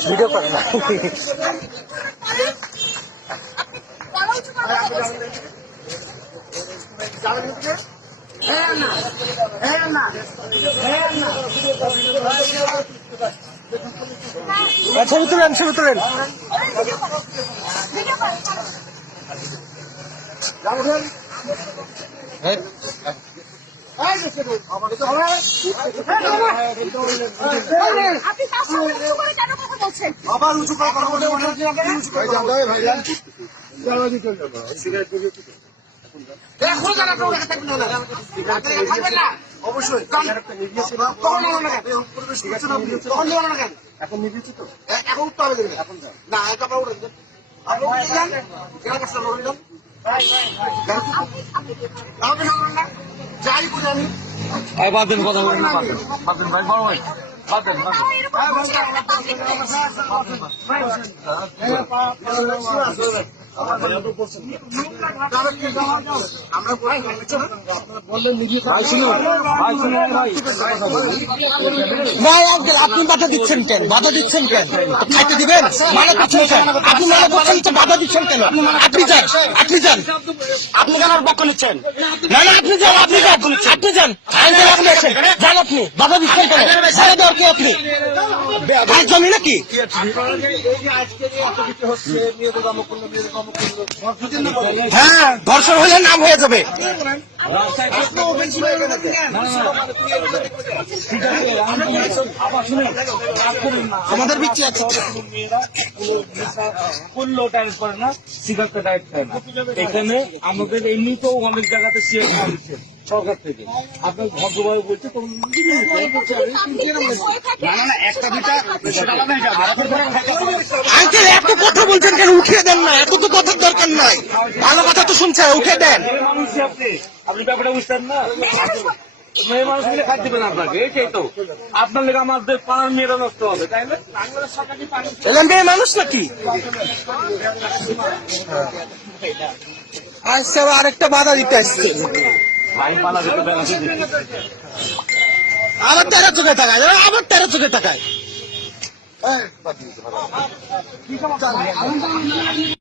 Video করে না। ছবি তুলেন ছবি তুলেন। আবার। এখন যারা কেউ লেখা থাকবে না, না। আপনি লেখা থাকবেন না? অবশ্যই কারণ তখন নেওয়া না কেন? পরিবেশ করছেন আপনি, তখন নেওয়া না এখন উঠতে হবে না, এটা আপনার উঠে দেবেন। আপনি যান, জেলা উঠে যান। যাই করি বাদ দেন কথা বলেন বাদ দেন বাদ দেন ভাই। বড় ভাই বাদ দেন বাদ দেন আপনি বাধা দিচ্ছেন কেন? বাধা দিচ্ছেন কেন? খাইতে দিবেন? মানে করছেন কেন আপনি মানে তো বাধা দিচ্ছেন কেন? আপনি যান আপনি যান। আপনি কেন আর পক্ষ নিচ্ছেন না না, আপনি যান আপনি যান আপনি যান। আপনি আছেন। যান আপনি, বাধা দিচ্ছেন কেন? বাধা দেওয়ার কি আপনি? জমি নাকি? হ্যাঁ ধর্ষণ হলে নাম হয়ে যাবে আমাদের বিচ্ছি আছে করলেও করে না না এখানে আমাদের এমনিতেও অনেক জায়গাতে শেয়ার করা দিচ্ছে সরকার থেকে আপনার ভদ্রভাবে বলছে তখন আঙ্কেল এত কথা বলছেন কেন? উঠিয়ে দেন না। এত তো কথার দরকার নাই। ভালো কথা তো শুনছে উঠে দেন। আপনি ব্যাপারটা বুঝতেন না? মেয়ে মানুষ মিলে খাদ্য দেবেন আপনাকে এইটাই তো। আপনার লেগে আমাদের পাড়ার মেয়েরা নষ্ট হবে তাই না? মেয়ে মানুষ নাকি? আচ্ছা আরেকটা বাধা দিতে আসছে। আবার তেরো চোখে টাকায় আবার তেরো চোখে টাকায় হ্যাঁ